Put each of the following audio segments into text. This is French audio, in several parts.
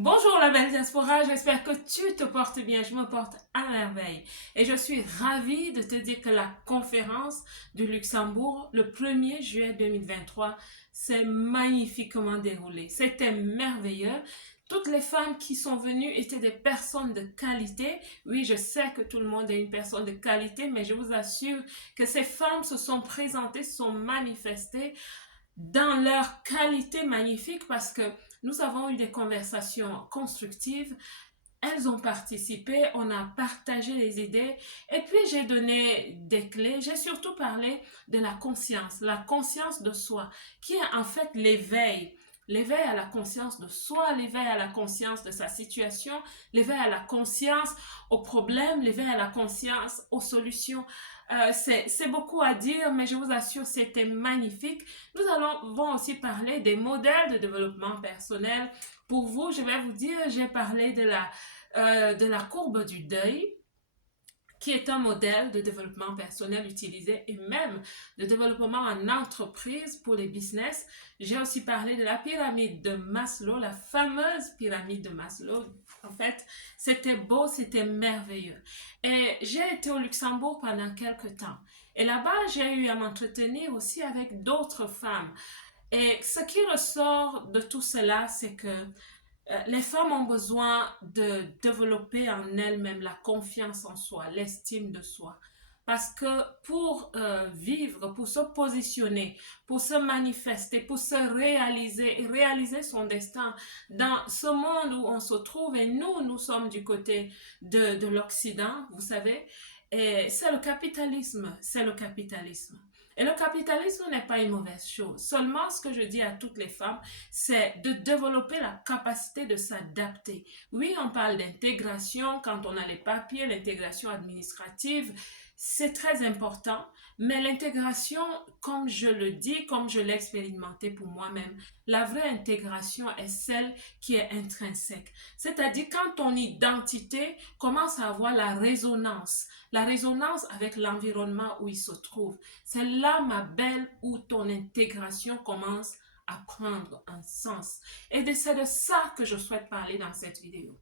Bonjour la belle diaspora, j'espère que tu te portes bien, je me porte à merveille. Et je suis ravie de te dire que la conférence du Luxembourg, le 1er juillet 2023, s'est magnifiquement déroulée. C'était merveilleux. Toutes les femmes qui sont venues étaient des personnes de qualité. Oui, je sais que tout le monde est une personne de qualité, mais je vous assure que ces femmes se sont présentées, se sont manifestées dans leur qualité magnifique parce que nous avons eu des conversations constructives. Elles ont participé, on a partagé les idées et puis j'ai donné des clés. J'ai surtout parlé de la conscience de soi, qui est en fait l'éveil. L'éveil à la conscience de soi, l'éveil à la conscience de sa situation, l'éveil à la conscience aux problèmes, l'éveil à la conscience aux solutions. C'est beaucoup à dire, mais je vous assure, c'était magnifique. Nous allons aussi parler des modèles de développement personnel. Pour vous, je vais vous dire, j'ai parlé de la courbe du deuil, qui est un modèle de développement personnel utilisé et même de développement en entreprise pour les business. J'ai aussi parlé de la pyramide de Maslow, la fameuse pyramide de Maslow. En fait, c'était beau, c'était merveilleux. Et j'ai été au Luxembourg pendant quelques temps. Et là-bas, j'ai eu à m'entretenir aussi avec d'autres femmes. Et ce qui ressort de tout cela, c'est que les femmes ont besoin de développer en elles-mêmes la confiance en soi, l'estime de soi. Parce que pour vivre, pour se positionner, pour se manifester, pour se réaliser, réaliser son destin dans ce monde où on se trouve, et nous sommes du côté de l'Occident, vous savez, et c'est le capitalisme, c'est le capitalisme. Et le capitalisme n'est pas une mauvaise chose. Seulement, ce que je dis à toutes les femmes, c'est de développer la capacité de s'adapter. Oui, on parle d'intégration quand on a les papiers, l'intégration administrative, c'est très important, mais l'intégration, comme je le dis, comme je l'ai expérimenté pour moi-même, la vraie intégration est celle qui est intrinsèque. C'est-à-dire quand ton identité commence à avoir la résonance avec l'environnement où il se trouve. C'est là, ma belle, où ton intégration commence à prendre un sens. Et c'est de ça que je souhaite parler dans cette vidéo.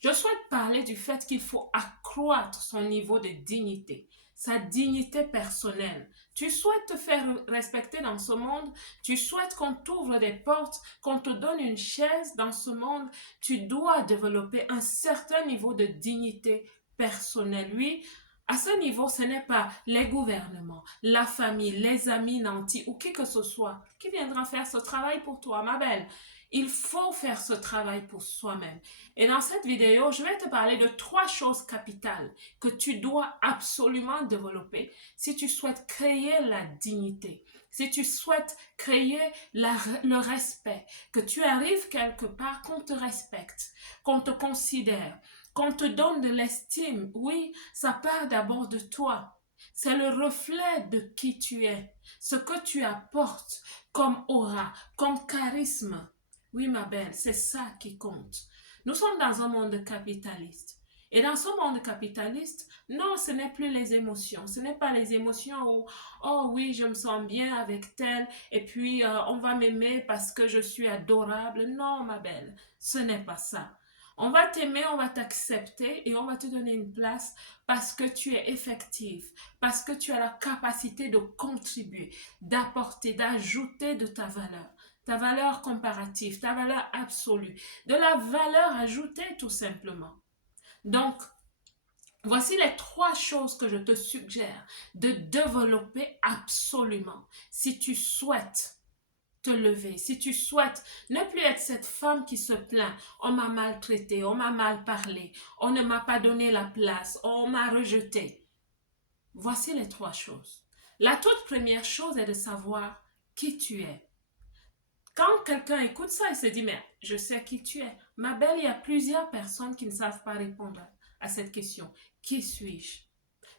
Je souhaite parler du fait qu'il faut accroître son niveau de dignité, sa dignité personnelle. Tu souhaites te faire respecter dans ce monde, tu souhaites qu'on t'ouvre des portes, qu'on te donne une chaise dans ce monde, tu dois développer un certain niveau de dignité personnelle. Oui, à ce niveau, ce n'est pas les gouvernements, la famille, les amis nantis ou qui que ce soit qui viendra faire ce travail pour toi, ma belle. Il faut faire ce travail pour soi-même. Et dans cette vidéo, je vais te parler de 3 choses capitales que tu dois absolument développer si tu souhaites créer la dignité, si tu souhaites créer le respect, que tu arrives quelque part, qu'on te respecte, qu'on te considère, qu'on te donne de l'estime. Oui, ça part d'abord de toi. C'est le reflet de qui tu es, ce que tu apportes comme aura, comme charisme. Oui, ma belle, c'est ça qui compte. Nous sommes dans un monde capitaliste. Et dans ce monde capitaliste, non, ce n'est plus les émotions. Ce n'est pas les émotions où, oh oui, je me sens bien avec tel, et puis on va m'aimer parce que je suis adorable. Non, ma belle, ce n'est pas ça. On va t'aimer, on va t'accepter et on va te donner une place parce que tu es effective, parce que tu as la capacité de contribuer, d'apporter, d'ajouter de ta valeur comparative, ta valeur absolue, de la valeur ajoutée tout simplement. Donc, voici les 3 choses que je te suggère de développer absolument si tu souhaites te lever, si tu souhaites ne plus être cette femme qui se plaint, on m'a maltraité, on m'a mal parlé, on ne m'a pas donné la place, on m'a rejeté. Voici les 3 choses. La toute première chose est de savoir qui tu es. Quand quelqu'un écoute ça, il se dit, mais je sais qui tu es. Ma belle, il y a plusieurs personnes qui ne savent pas répondre à cette question. Qui suis-je?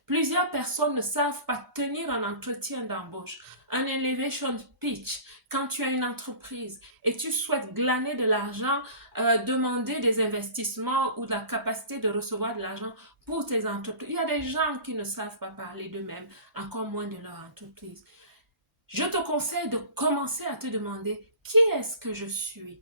Plusieurs personnes ne savent pas tenir un entretien d'embauche, un elevation pitch, quand tu as une entreprise et tu souhaites glaner de l'argent, demander des investissements ou de la capacité de recevoir de l'argent pour tes entreprises. Il y a des gens qui ne savent pas parler d'eux-mêmes, encore moins de leur entreprise. Je te conseille de commencer à te demander qui est-ce que je suis.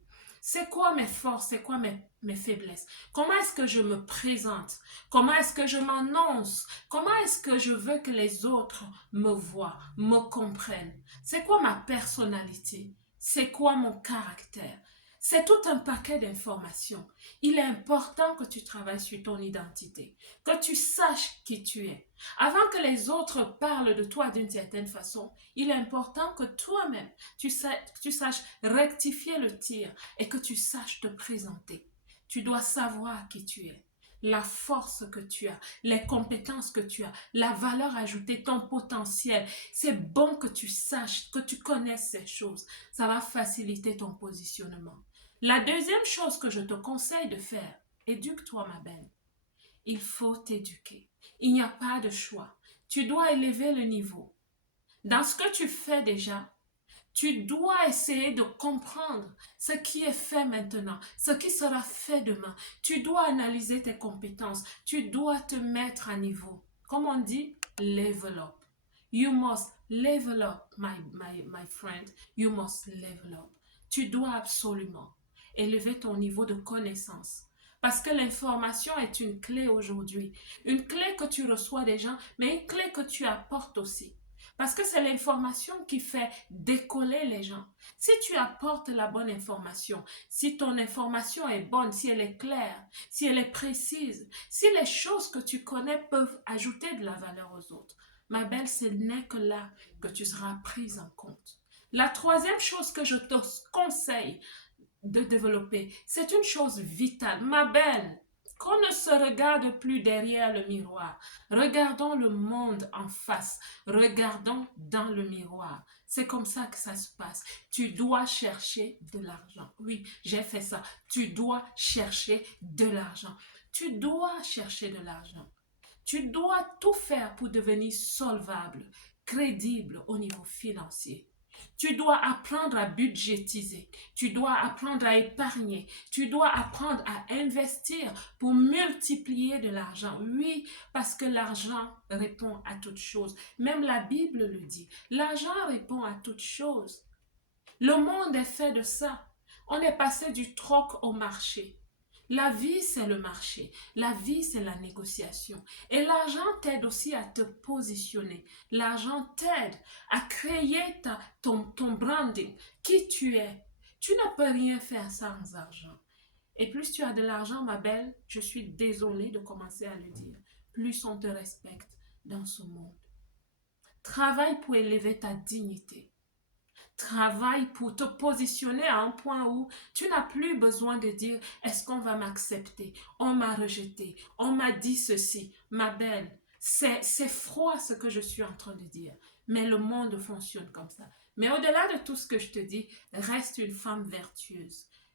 C'est quoi mes forces? C'est quoi mes faiblesses? Comment est-ce que je me présente? Comment est-ce que je m'annonce? Comment est-ce que je veux que les autres me voient, me comprennent? C'est quoi ma personnalité? C'est quoi mon caractère? C'est tout un paquet d'informations. Il est important que tu travailles sur ton identité, que tu saches qui tu es. Avant que les autres parlent de toi d'une certaine façon, il est important que toi-même, tu saches rectifier le tir et que tu saches te présenter. Tu dois savoir qui tu es, la force que tu as, les compétences que tu as, la valeur ajoutée, ton potentiel. C'est bon que tu saches, que tu connaisses ces choses. Ça va faciliter ton positionnement. La deuxième chose que je te conseille de faire, éduque-toi, ma belle. Il faut t'éduquer. Il n'y a pas de choix. Tu dois élever le niveau. Dans ce que tu fais déjà, tu dois essayer de comprendre ce qui est fait maintenant, ce qui sera fait demain. Tu dois analyser tes compétences. Tu dois te mettre à niveau. Comme on dit, level up. You must level up, my friend. You must level up. Tu dois absolument élever ton niveau de connaissance. Parce que l'information est une clé aujourd'hui. Une clé que tu reçois des gens, mais une clé que tu apportes aussi. Parce que c'est l'information qui fait décoller les gens. Si tu apportes la bonne information, si ton information est bonne, si elle est claire, si elle est précise, si les choses que tu connais peuvent ajouter de la valeur aux autres, ma belle, ce n'est que là que tu seras prise en compte. La troisième chose que je te conseille de développer, c'est une chose vitale. Ma belle, qu'on ne se regarde plus derrière le miroir. Regardons le monde en face. Regardons dans le miroir. C'est comme ça que ça se passe. Tu dois chercher de l'argent. Oui, j'ai fait ça. Tu dois chercher de l'argent. Tu dois chercher de l'argent. Tu dois tout faire pour devenir solvable, crédible au niveau financier. Tu dois apprendre à budgétiser. Tu dois apprendre à épargner. Tu dois apprendre à investir pour multiplier de l'argent. Oui, parce que l'argent répond à toute chose. Même la Bible le dit. L'argent répond à toute chose. Le monde est fait de ça. On est passé du troc au marché. La vie, c'est le marché. La vie, c'est la négociation. Et l'argent t'aide aussi à te positionner. L'argent t'aide à créer ton branding, qui tu es. Tu ne peux rien faire sans argent. Et plus tu as de l'argent, ma belle, je suis désolée de commencer à le dire, plus on te respecte dans ce monde. Travaille pour élever ta dignité. Travaille pour te positionner à un point où tu n'as plus besoin de dire est-ce qu'on va m'accepter? On m'a rejeté, on m'a dit ceci. Ma belle, c'est froid ce que je suis en train de dire, mais le monde fonctionne comme ça. Mais au-delà de tout ce que je te dis, reste une femme vertueuse.